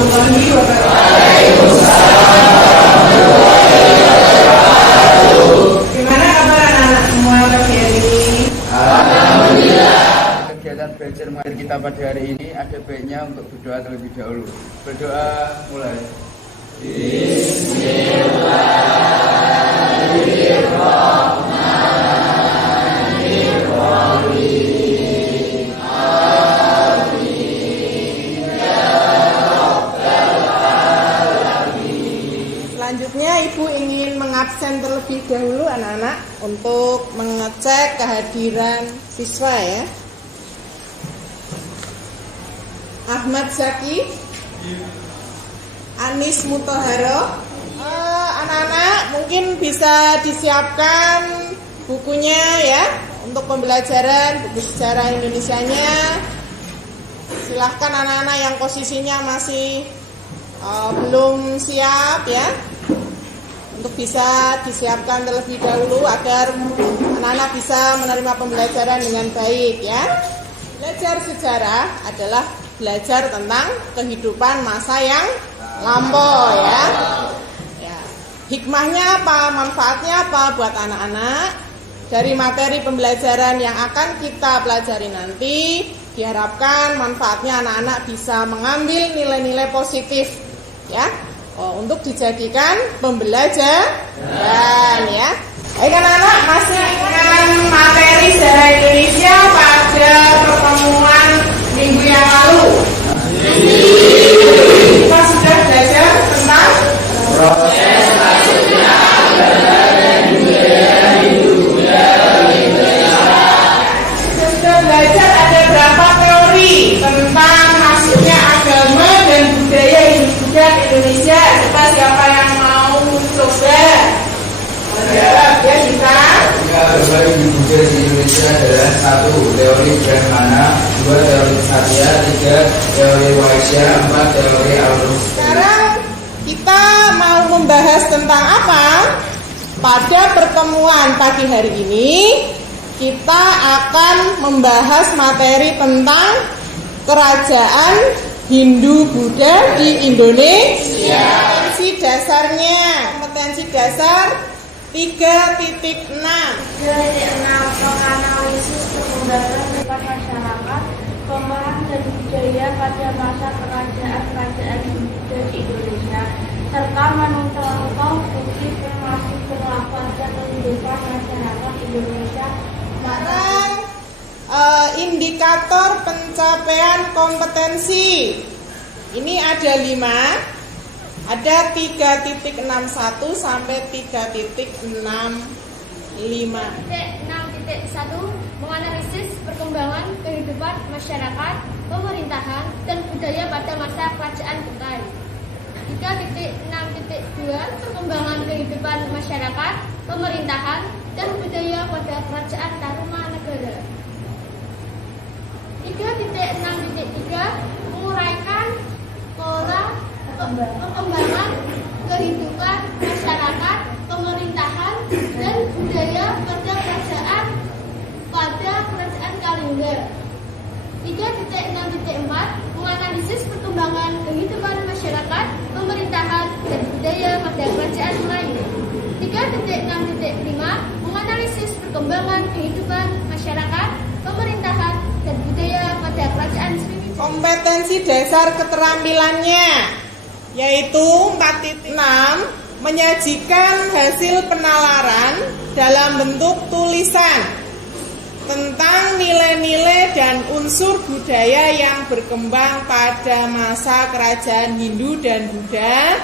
warahmatullahi wabarakatuh. Gimana kabar anak-anak semua pagi hari ini? Alhamdulillah. Kegiatan belajar mengajar kita pada hari ini ada baiknya untuk berdoa terlebih dahulu. Berdoa mulai. Selanjutnya Ibu ingin mengabsen terlebih dahulu anak-anak untuk mengecek kehadiran siswa ya. Ahmad Zaki, Anis Mutoharo. Anak-anak mungkin bisa disiapkan bukunya ya untuk pembelajaran buku sejarah Indonesianya. Silahkan anak-anak yang posisinya masih belum siap ya, untuk bisa disiapkan terlebih dahulu agar anak-anak bisa menerima pembelajaran dengan baik ya. Belajar sejarah adalah belajar tentang kehidupan masa yang lampau ya. Hikmahnya apa, manfaatnya apa buat anak-anak dari materi pembelajaran yang akan kita pelajari nanti. Diharapkan manfaatnya anak-anak bisa mengambil nilai-nilai positif ya, untuk dijadikan pembelajaran ya. Baik anak-anak, masih dengan materi sejarah Indonesia pada pertemuan minggu yang lalu. Kita sudah belajar tentang proses masuknya agama dan budaya Hindu-Buddha di Indonesia. Sudah belajar ada berapa teori tentang masuknya agama dan budaya Hindu-Buddha di Indonesia. Kita siapa yang mau coba? Ya kita. Agama Hindu-Buddha di Indonesia adalah 1. Teori Brahmana, 2. Teori Satya, 3. Teori Vaishya, 4. Teori Alus. Sekarang kita mau membahas tentang apa? Pada pertemuan pagi hari ini kita akan membahas materi tentang kerajaan Hindu-Buddha di Indonesia. Kompetensi dasarnya, kompetensi dasar 3.6. 3.6 Analisis perkembangan kehidupan masyarakat, pemahaman dan budaya pada masa kerajaan Hindu di Indonesia, serta mencontoh bukti termasuk perlakuan dan kehidupan masyarakat Indonesia. Sekarang indikator pencapaian kompetensi ini ada 5. Ada 3.61 sampai 3.65. 6.1 Menganalisis perkembangan kehidupan masyarakat, pemerintahan, dan budaya pada masa kerajaan Kutai. 3.6.2 Perkembangan kehidupan masyarakat, pemerintahan, dan budaya pada kerajaan Tarumanegara. 3.6.3 Menguraikan pola perkembangan kehidupan masyarakat, pemerintahan, dan budaya pada kerajaan Kalingga. 3.6.4 Menganalisis perkembangan kehidupan masyarakat, pemerintahan, dan budaya pada kerajaan Melayu. 3.6.5 Menganalisis perkembangan kehidupan masyarakat, pemerintahan, dan budaya pada kerajaan Sriwijaya. Kompetensi dasar keterampilannya yaitu 4.6 menyajikan hasil penalaran dalam bentuk tulisan tentang nilai-nilai dan unsur budaya yang berkembang pada masa kerajaan Hindu dan Buddha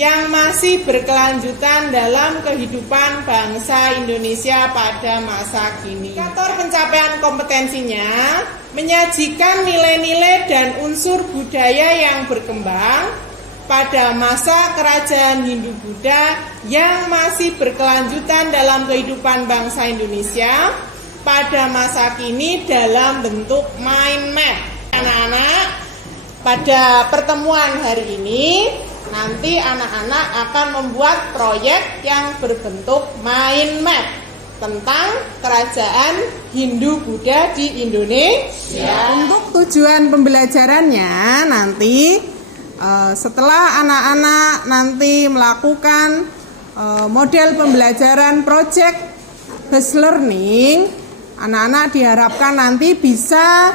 yang masih berkelanjutan dalam kehidupan bangsa Indonesia pada masa kini. Indikator pencapaian kompetensinya menyajikan nilai-nilai dan unsur budaya yang berkembang pada masa kerajaan Hindu-Buddha yang masih berkelanjutan dalam kehidupan bangsa Indonesia pada masa kini dalam bentuk mind map. Anak-anak, pada pertemuan hari ini nanti anak-anak akan membuat proyek yang berbentuk mind map tentang kerajaan Hindu-Buddha di Indonesia. Untuk tujuan pembelajarannya nanti Setelah anak-anak nanti melakukan model pembelajaran project based learning, anak-anak diharapkan nanti bisa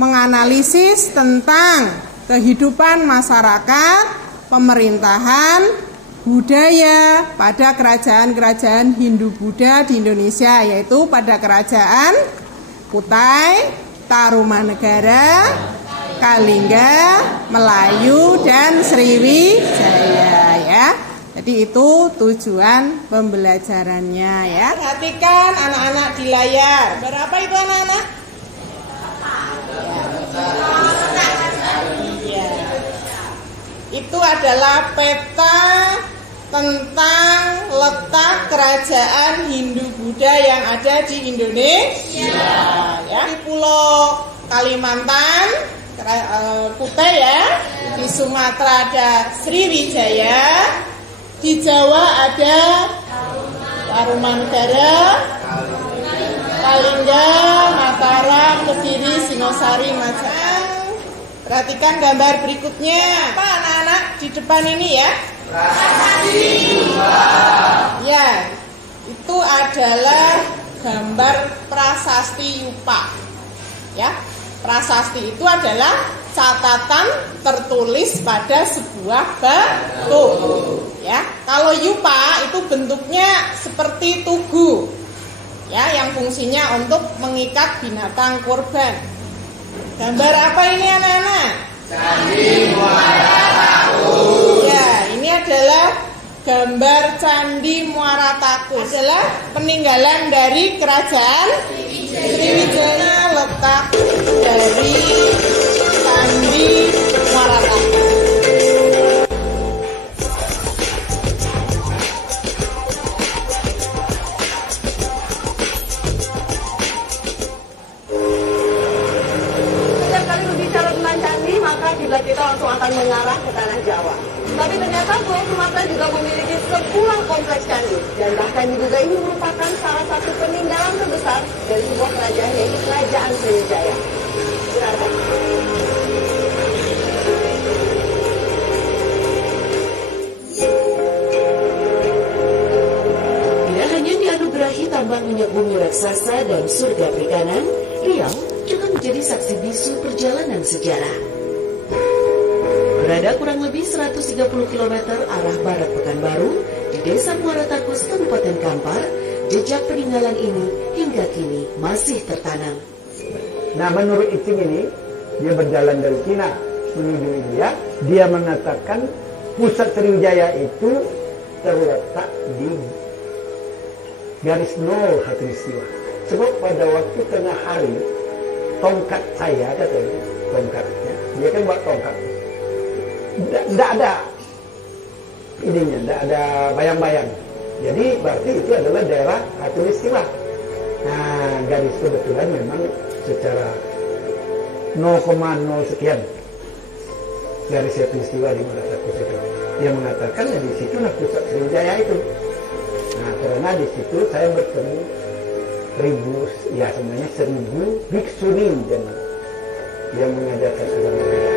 menganalisis tentang kehidupan masyarakat, pemerintahan, budaya pada kerajaan-kerajaan Hindu-Buddha di Indonesia, yaitu pada kerajaan Kutai, Tarumanegara, Kalingga, Melayu, dan Sriwijaya ya. Jadi itu tujuan pembelajarannya ya. Perhatikan anak-anak di layar. Berapa itu anak-anak? Ya. Itu adalah peta tentang letak kerajaan Hindu-Buddha yang ada di Indonesia ya. Di Pulau Kalimantan, Kutai ya. Di Sumatera ada Sriwijaya. Di Jawa ada Tarumanegara, Kalingga, Mataram, Kediri, Singosari, Majapahit. Perhatikan gambar berikutnya. Apa anak-anak di depan ini ya? Prasasti Yupa. Ya, itu adalah gambar prasasti Yupa. Ya, prasasti itu adalah catatan tertulis pada sebuah batu. Ya, kalau yupa itu bentuknya seperti tugu. Ya, yang fungsinya untuk mengikat binatang kurban. Gambar apa ini anak-anak? Candi Muara Takus. Ya, ini adalah gambar Candi Muara Takus. Adalah peninggalan dari kerajaan Sriwijaya, letak dari Candi Muara Takus. Setiap kali berbicara tentang candi, maka kiblat kita langsung akan mengarah ke tanah Jawa. Tapi ternyata Pulau Sumatera juga memiliki 10 kompleks candi, dan bahkan diduga ini merupakan salah satu peninggalan terbesar dari sebuah kerajaan, yaitu Kerajaan Sriwijaya. Silakan. Tidak hanya dianugerahi tambang minyak bumi raksasa dan surga perikanan, Riau juga menjadi saksi bisu perjalanan sejarah. Berada kurang lebih 130 km arah barat Pekanbaru, di Desa Muara Takus, Kabupaten Kampar, jejak peninggalan ini hingga kini masih tertanam. Nah, menurut Icing ini, dia berjalan dari Cina menuju India. Dia mengatakan pusat Sriwijaya itu terletak di garis nol khatulistiwa. Sebab pada waktu tengah hari, tongkat saya, katanya, tongkatnya, dia kan buat tongkat. Tidak ada ininya, tidak ada bayang-bayang. Jadi berarti itu adalah daerah khatulistiwa. Nah, garis kebetulan memang secara 0,0 sekian garis khatulistiwa di Muara Takus itu. Dia mengatakan ya di situlah pusat Sriwijaya itu. Nah, karena di situ saya bertemu sebenarnya 1000 biksunin yang mengajarkan agama Buddha.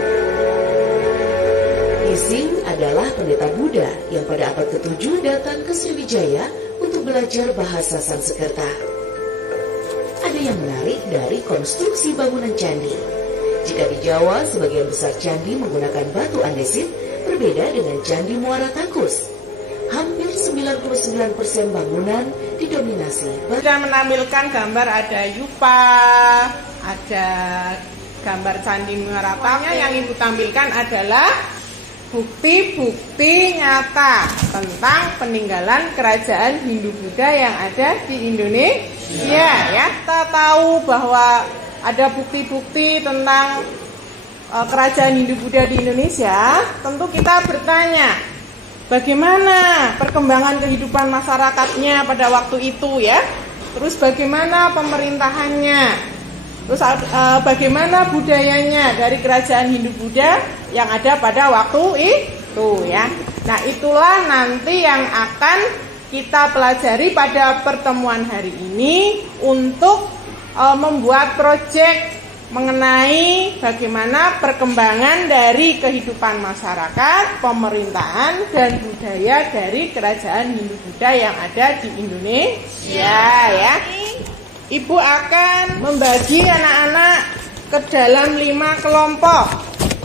Ising adalah pendeta Buddha yang pada abad ke-7 datang ke Sriwijaya untuk belajar bahasa Sanskerta. Ada yang menarik dari konstruksi bangunan candi. Jika di Jawa, sebagian besar candi menggunakan batu andesit, berbeda dengan Candi Muara Takus. Hampir 99% bangunan didominasi. Sudah menampilkan gambar ada yupa, ada gambar Candi Muara Takus. Yang ibu tampilkan adalah bukti-bukti nyata tentang peninggalan kerajaan Hindu-Buddha yang ada di Indonesia ya. Kita tahu bahwa ada bukti-bukti tentang kerajaan Hindu-Buddha di Indonesia. Tentu kita bertanya, bagaimana perkembangan kehidupan masyarakatnya pada waktu itu ya? Terus bagaimana pemerintahannya? Terus bagaimana budayanya dari kerajaan Hindu-Buddha yang ada pada waktu itu ya. Nah, itulah nanti yang akan kita pelajari pada pertemuan hari ini untuk membuat proyek mengenai bagaimana perkembangan dari kehidupan masyarakat, pemerintahan, dan budaya dari kerajaan Hindu-Buddha yang ada di Indonesia ya. Ibu akan membagi anak-anak ke dalam 5 kelompok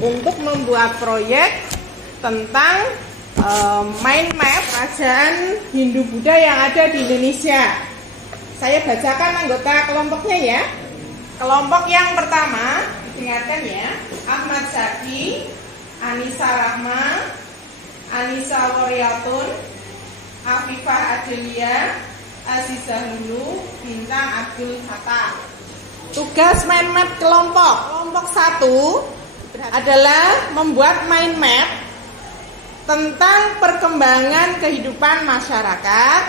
untuk membuat proyek tentang mind map kerajaan Hindu-Buddha yang ada di Indonesia. Saya bacakan anggota kelompoknya ya. Kelompok yang pertama, didengarkan ya, Ahmad Zaki, Anissa Rahma, Anissa Wariatun, Afifah Adelia, Azizah Hulu, Bintang Abdul Hatta. Tugas mind map kelompok 1 adalah membuat mind map tentang perkembangan kehidupan masyarakat,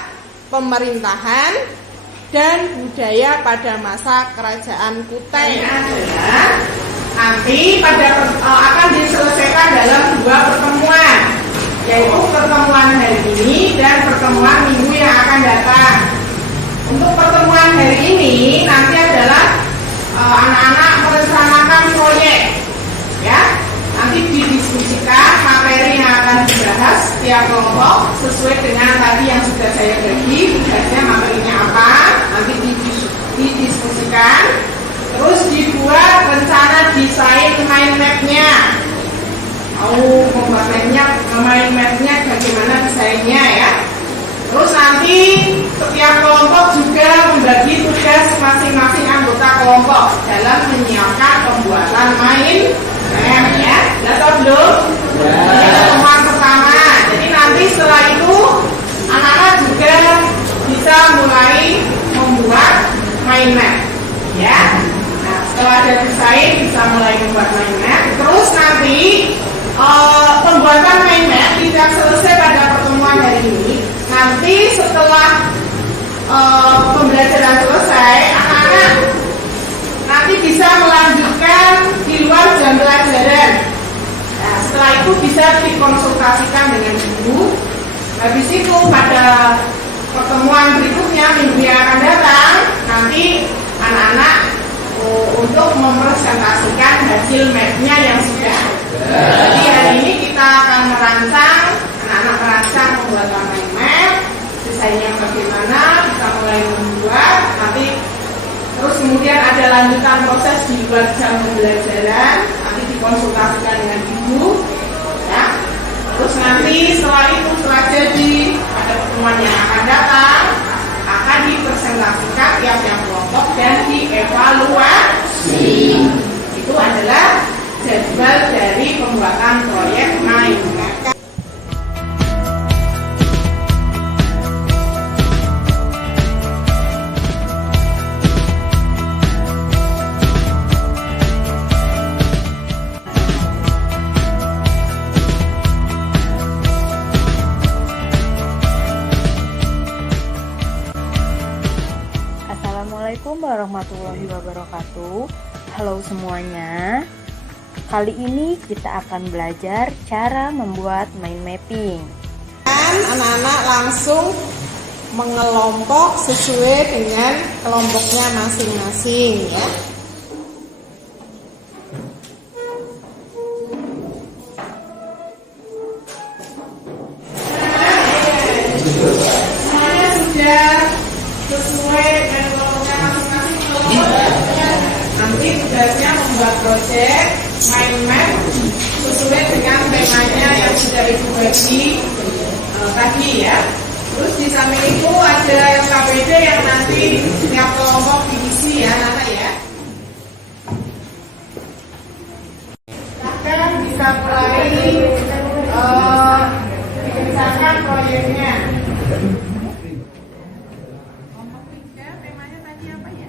pemerintahan, dan budaya pada masa kerajaan Kutai. Nanti akan diselesaikan dalam 2 pertemuan, yaitu pertemuan hari ini dan pertemuan minggu yang akan datang. Untuk pertemuan hari ini nanti adalah anak-anak merencanakan proyek, ya. Nanti didiskusikan materi yang akan dibahas setiap kelompok sesuai dengan tadi yang sudah saya bagi. Tugasnya materinya apa? Nanti didiskusikan. Terus dibuat rencana desain mind map-nya. Mau membuat mind map-nya bagaimana desainnya ya. Terus nanti setiap kelompok juga membagi tugas masing-masing anggota kelompok dalam menyiapkan pembuatan mind map ya. Atau belum? Ini pertemuan pertama. Jadi nanti setelah itu anak-anak juga bisa mulai membuat mind map ya. Nah, setelah ada desain bisa mulai membuat mind map. Terus nanti pembuatan mind map tidak selesai pada pertemuan hari ini. Nanti setelah pembelajaran selesai, anak-anak nanti bisa melanjutkan di luar jam pelajaran. Nah, setelah itu bisa dikonsultasikan dengan ibu. Habis itu pada pertemuan berikutnya minggu yang akan datang, nanti anak-anak untuk mempresentasikan hasil mapnya yang sudah. Jadi hari ini kita akan merancang, anak-anak merancang pembuatan mind map, desainnya bagaimana, kita mulai membuat, nanti terus kemudian ada lanjutan proses di luar jam pembelajaran, nanti dikonsultasikan dengan ibu, ya. Terus nanti setelah itu setelah jadi pada pertemuan yang akan datang akan dipresentasikan tiap-tiap kelompok dan dievaluasi. Itu adalah jadwal dari pembuatan proyek mind map. Assalamualaikum warahmatullahi wabarakatuh. Halo semuanya. Kali ini kita akan belajar cara membuat mind mapping. Anak-anak langsung mengelompok sesuai dengan kelompoknya masing-masing ya. Semuanya sudah sesuai dengan kelompoknya masing-masing. Nanti tugasnya membuat proyek mind map sesuai dengan temanya yang sudah ibu bagi tadi ya. Terus di samping itu ada KPD yang nanti setiap kelompok diisi ya anak ya. Silahkan bisa mulai dikerjakan proyeknya. Kelompok 3 temanya tadi apa ya?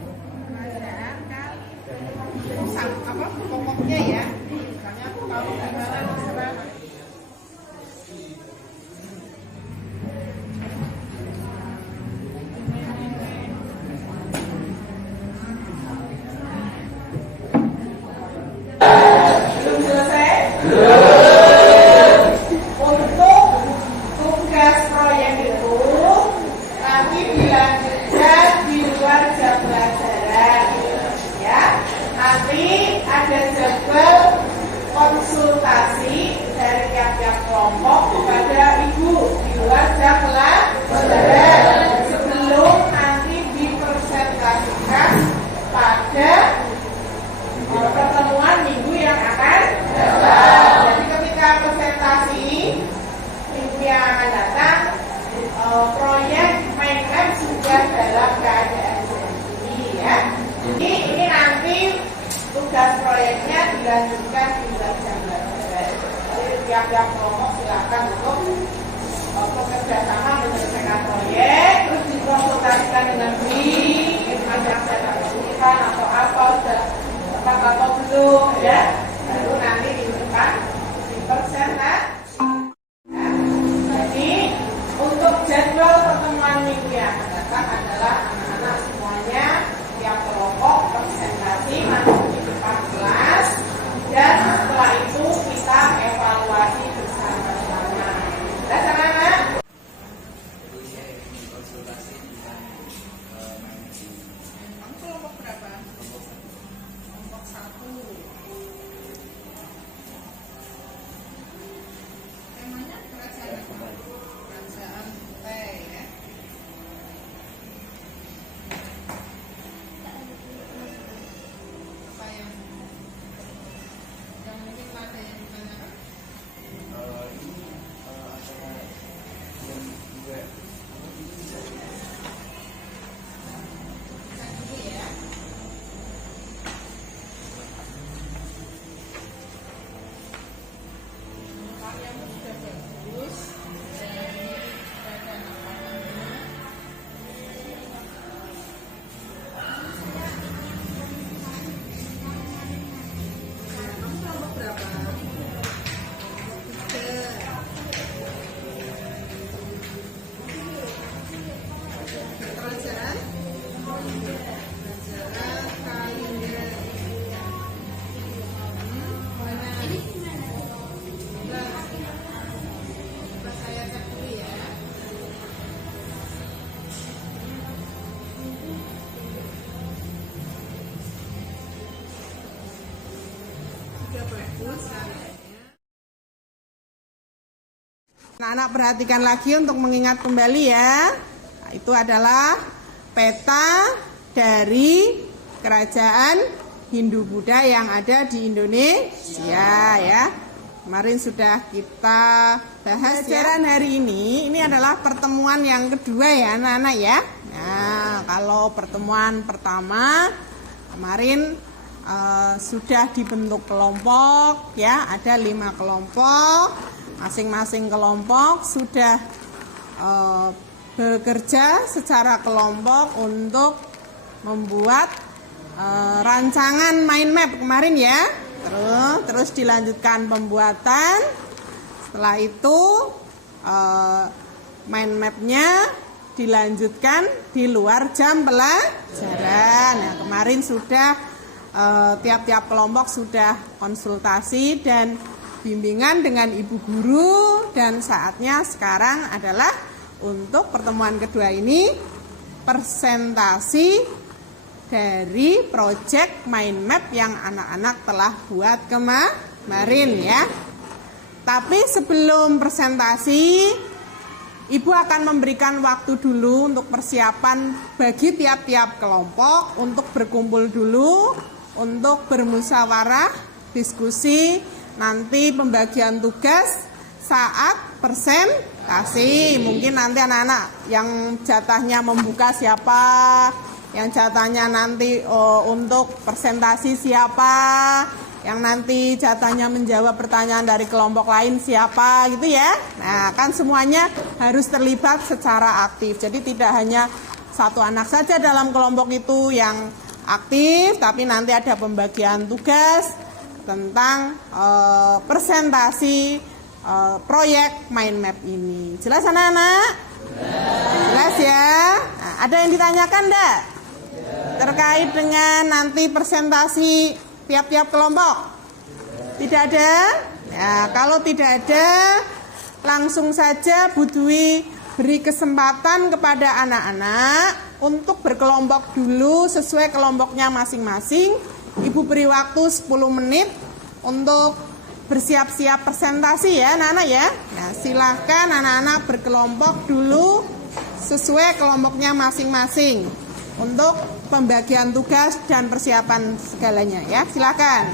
Kerajaan kali apa pokoknya ya. Misalnya kalau gimana terserah. kelompok kepada ibu di luar jam pelajaran sebelum nanti dipresentasikan pada pertemuan minggu yang akan datang. Jadi ketika presentasi minggu yang akan datang, proyek Mindmap sudah dalam keadaan ini ya. Jadi ini nanti tugas proyeknya dilanjutkan di luar jam pelajaran. Jadi tiap-tiap kelompok silakan untuk bekerja sama menyelesaikan proyek, terus dikonsultasikan dengan ada kesulitan atau apa sudah tepat atau belum ya, baru nanti diumumkan di presentasi. Jadi untuk jadwal pertemuan minggu yang akan datang adalah anak-anak semuanya tiap kelompok presentasi masuk di depan kelas, dan setelah itu kita evaluasi bersama-sama. Anak-anak. Kelompok berapa? Kelompok 1. Temanya kerajaan apa? Kerajaan Kutai ya. Apa yang mungkin ada yang ditanyakan? Anak-anak perhatikan lagi untuk mengingat kembali ya. Nah, itu adalah peta dari kerajaan Hindu-Buddha yang ada di Indonesia ya. Kemarin sudah kita bahas pelajaran hari ini adalah pertemuan yang kedua ya anak-anak ya. Nah, kalau pertemuan pertama kemarin sudah dibentuk kelompok ya, ada 5 kelompok. Masing-masing kelompok sudah bekerja secara kelompok untuk membuat rancangan mind map kemarin ya. Terus dilanjutkan pembuatan. Setelah itu mind mapnya dilanjutkan di luar jam pelajaran. Nah, kemarin sudah tiap-tiap kelompok sudah konsultasi dan bimbingan dengan ibu guru, dan saatnya sekarang adalah untuk pertemuan kedua ini presentasi dari proyek mind map yang anak-anak telah buat kemarin ya. Tapi sebelum presentasi, ibu akan memberikan waktu dulu untuk persiapan bagi tiap-tiap kelompok untuk berkumpul dulu, untuk bermusyawarah, diskusi, nanti pembagian tugas saat presentasi. Mungkin nanti anak-anak yang jatahnya membuka siapa, yang jatahnya nanti untuk presentasi siapa, yang nanti jatahnya menjawab pertanyaan dari kelompok lain siapa gitu ya. Nah, kan semuanya harus terlibat secara aktif. Jadi tidak hanya satu anak saja dalam kelompok itu yang aktif, tapi nanti ada pembagian tugas tentang presentasi proyek mind map ini. Jelas anak-anak? Jelas ya? Nah, ada yang ditanyakan enggak? Terkait dengan nanti presentasi tiap-tiap kelompok? Tidak ada? Ya, kalau tidak ada, langsung saja Bu Dwi beri kesempatan kepada anak-anak untuk berkelompok dulu sesuai kelompoknya masing-masing. Ibu beri waktu 10 menit untuk bersiap-siap presentasi ya anak-anak ya. Nah, silahkan anak-anak berkelompok dulu sesuai kelompoknya masing-masing untuk pembagian tugas dan persiapan segalanya ya. Silahkan.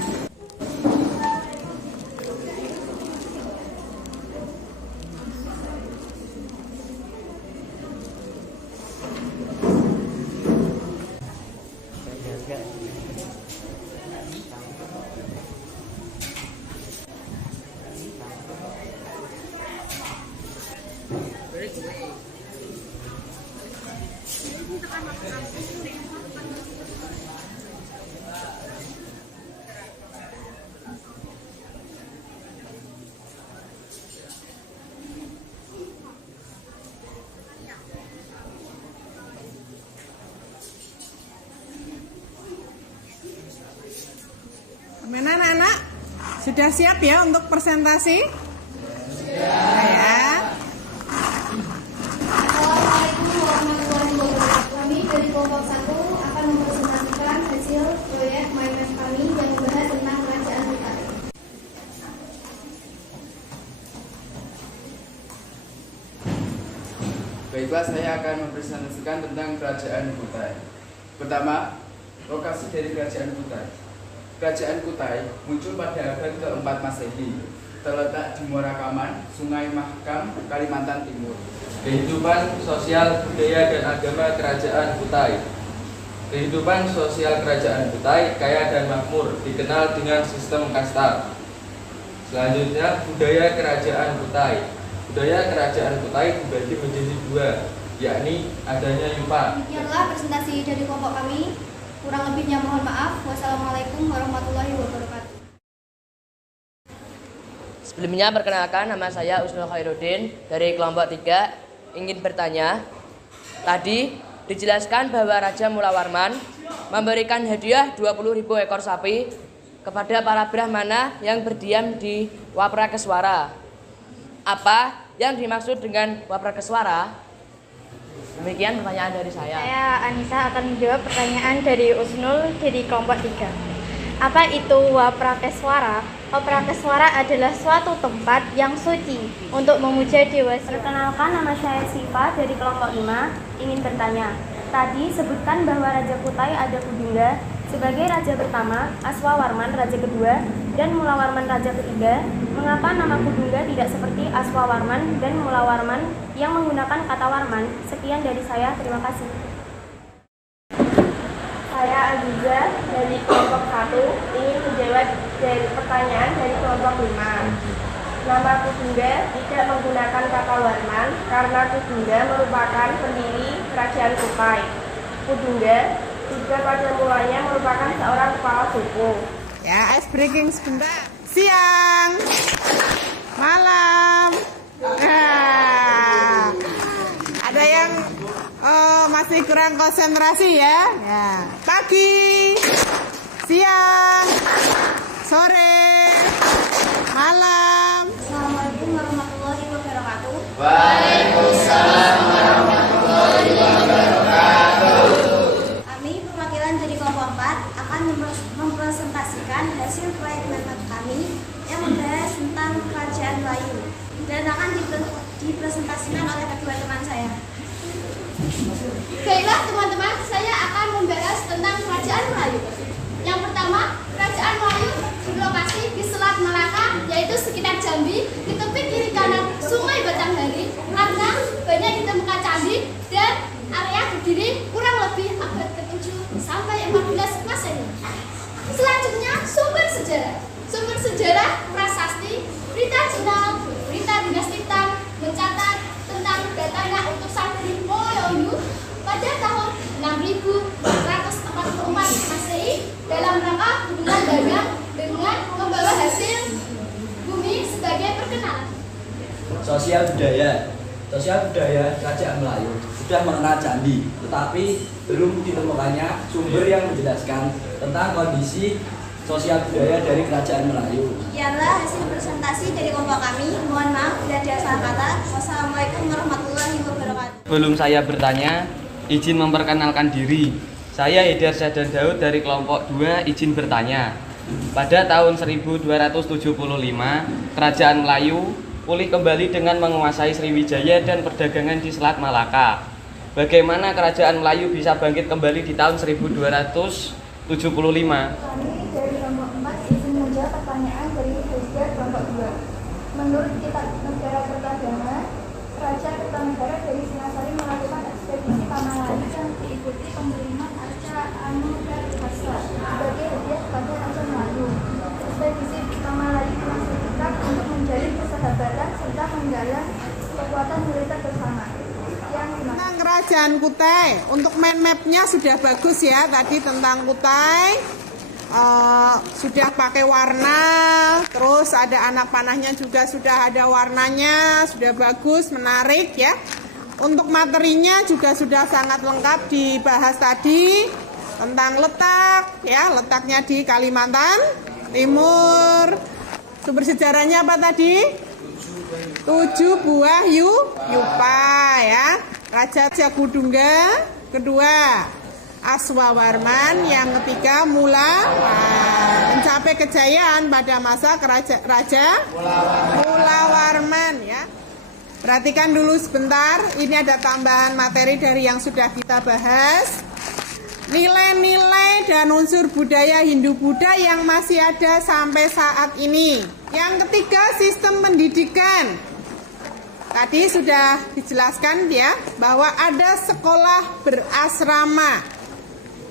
Gimana anak-anak? Sudah siap ya untuk presentasi? Sudah ya. Assalamualaikum warahmatullahi wabarakatuh. Kami dari kelompok 1 akan mempresentasikan hasil proyek MyMap kami yang membahas tentang kerajaan Kutai. Baiklah, saya akan mempresentasikan tentang kerajaan Kutai. Pertama, lokasi dari kerajaan Kutai. Kerajaan Kutai muncul pada abad ke-4 Masehi, terletak di Muara Kaman, Sungai Mahakam, Kalimantan Timur. Kehidupan sosial, budaya, dan agama kerajaan Kutai. Kehidupan sosial kerajaan Kutai kaya dan makmur, dikenal dengan sistem kasta. Selanjutnya, budaya kerajaan Kutai. Budaya kerajaan Kutai dibagi menjadi dua, yakni adanya yupa. Demikianlah presentasi dari kelompok kami. Kurang lebihnya mohon maaf. Wassalamualaikum warahmatullahi wabarakatuh. Sebelumnya perkenalkan, nama saya Usnul Khairuddin dari kelompok 3. Ingin bertanya, tadi dijelaskan bahwa Raja Mula Warman memberikan hadiah 20.000 ekor sapi kepada para brahmana yang berdiam di Waprakeswara. Apa yang dimaksud dengan Waprakeswara? Demikian pertanyaan dari saya. Saya Anissa akan menjawab pertanyaan dari Usnul dari kelompok 3. Apa itu Waprakeswara? Waprakeswara adalah suatu tempat yang suci untuk memuja Dewa Siwa. Perkenalkan, nama saya Siva dari kelompok 5. Ingin bertanya, tadi sebutkan bahwa Raja Kutai ada Kudungga sebagai raja pertama, Aswawarman raja kedua, dan Mulawarman raja ketiga. Mengapa nama Kudungga tidak seperti Aswawarman dan Mulawarman yang menggunakan kata Warman? Sekian dari saya, terima kasih. Saya Aziza dari kelompok 1 ingin menjawab dari pertanyaan dari kelompok 5. Nama Kudungga tidak menggunakan kata Warman karena Kudungga merupakan pendiri kerajaan Kutai. Kudungga juga pada mulanya merupakan seorang kepala suku. Ya, ice breaking sebentar. Siang, malam. Nah, ada yang masih kurang konsentrasi ya? Ya. Pagi, siang, sore, malam. Assalamualaikum warahmatullahi wabarakatuh. Waalaikumsalam warahmatullahi wabarakatuh. Kami perwakilan dari kelompok 4 akan mempresentasikan hasil proyek MyMap kami yang membahas tentang kerajaan Melayu dan akan dipresentasikan oleh kedua teman saya. Baiklah teman-teman, saya akan membahas tentang kerajaan Melayu. Yang pertama, kerajaan Melayu berlokasi di Selat Malaka, yaitu sekitar Jambi, di tepi kiri kanan Sungai Batanghari, karena banyak ditemukan candi dan area berdiri kurang lebih abad ke-7 sampai 14 Masehi. Selanjutnya, sumber sejarah. Sumber sejarah prasasti, berita jurnal, berita dinasti Tang mencatat tentang datangnya utusan dari Moyoyu pada tahun 6444 Masehi dalam rangka hubungan dagang dengan membawa hasil bumi sebagai perkenalan. Sosial budaya Kerajaan Melayu sudah mengenal candi, tetapi belum ditemukannya sumber yang menjelaskan tentang kondisi sosial budaya dari Kerajaan Melayu. Sekianlah hasil presentasi dari kelompok kami. Mohon maaf bila ada salah kata. Wassalamualaikum warahmatullahi wabarakatuh. Sebelum saya bertanya, izin memperkenalkan diri. Saya Hidar Syahdan Daud dari kelompok 2, izin bertanya. Pada tahun 1275, Kerajaan Melayu pulih kembali dengan menguasai Sriwijaya dan perdagangan di Selat Malaka. Bagaimana Kerajaan Melayu bisa bangkit kembali di tahun 1275? Kami dari kelompok 4 izin menjawab pertanyaan dari Presiden kelompok 2. Menurut Kitab Negara Kertajana, Raja Kertanegara dari Singasari melakukan ekspedisi Pamalali yang diikuti pengiriman Arca Anugrahasa sebagai hadiah kepada Raja Melayu. Ekspedisi Pamalali dimaksudkan untuk menjalin persahabatan serta menggalang kekuatan militer bersama. Tentang Kerajaan Kutai, untuk mind map-nya sudah bagus ya, tadi tentang Kutai sudah pakai warna, terus ada anak panahnya juga sudah ada warnanya, sudah bagus, menarik ya. Untuk materinya juga sudah sangat lengkap dibahas tadi tentang letak ya, letaknya di Kalimantan Timur. Sumber sejarahnya apa tadi? 7 buah yupa ya. Raja Jagudungga, kedua Aswawarman, yang ketiga Mulawarman. Mencapai kejayaan pada masa Raja Mulawarman ya. Perhatikan dulu sebentar, ini ada tambahan materi dari yang sudah kita bahas. Nilai-nilai dan unsur budaya Hindu-Buddha yang masih ada sampai saat ini. Yang ketiga, sistem pendidikan. Tadi sudah dijelaskan ya, bahwa ada sekolah berasrama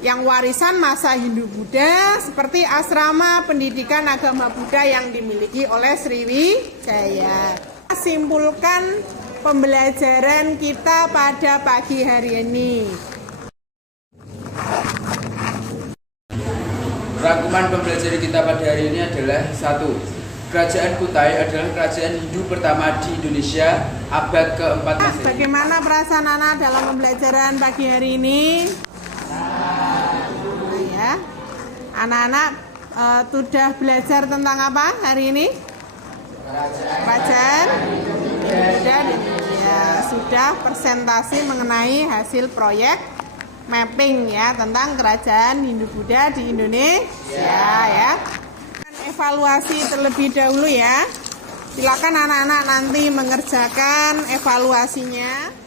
yang warisan masa Hindu-Buddha, seperti asrama pendidikan agama Buddha yang dimiliki oleh Sriwijaya. Simpulkan pembelajaran kita pada pagi hari ini. Rangkuman pembelajaran kita pada hari ini adalah 1. Kerajaan Kutai adalah kerajaan Hindu pertama di Indonesia abad ke-4 Masehi. Bagaimana perasaan anak dalam pembelajaran pagi hari ini? Nah, ya. Anak-anak sudah belajar tentang apa hari ini? Kerajaan dan ya, sudah presentasi mengenai hasil proyek mapping ya tentang kerajaan Hindu-Buddha di Indonesia ya. Evaluasi terlebih dahulu ya. Silakan anak-anak nanti mengerjakan evaluasinya.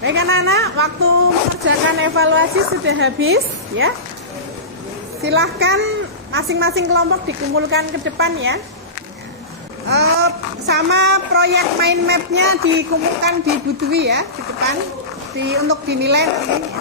Baik anak-anak, waktu mengerjakan evaluasi sudah habis ya. Silahkan masing-masing kelompok dikumpulkan ke depan ya. Sama proyek mind map-nya dikumpulkan di Budwi ya, di depan untuk dinilai nanti ya.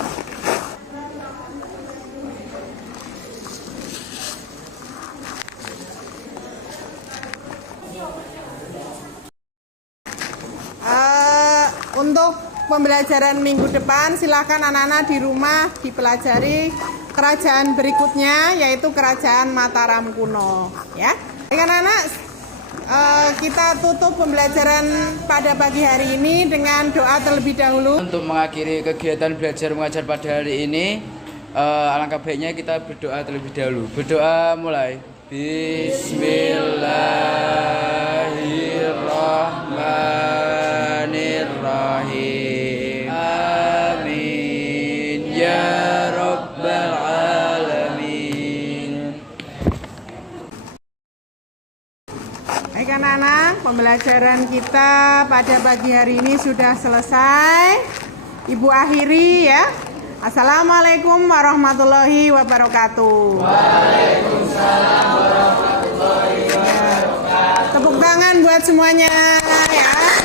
Untuk pembelajaran minggu depan, silakan anak-anak di rumah dipelajari kerajaan berikutnya, yaitu kerajaan Mataram kuno ya. Baik anak-anak, kita tutup pembelajaran pada pagi hari ini dengan doa terlebih dahulu. Untuk mengakhiri kegiatan belajar mengajar pada hari ini, alangkah baiknya kita berdoa terlebih dahulu. Berdoa mulai. Bismillahirrahmanirrahim. Amin ya rabbal alamin. Baik anak-anak, pembelajaran kita pada pagi hari ini sudah selesai. Ibu akhiri ya. Assalamualaikum warahmatullahi wabarakatuh. Waalaikumsalam warahmatullahi wabarakatuh. Tepuk tangan buat semuanya ya.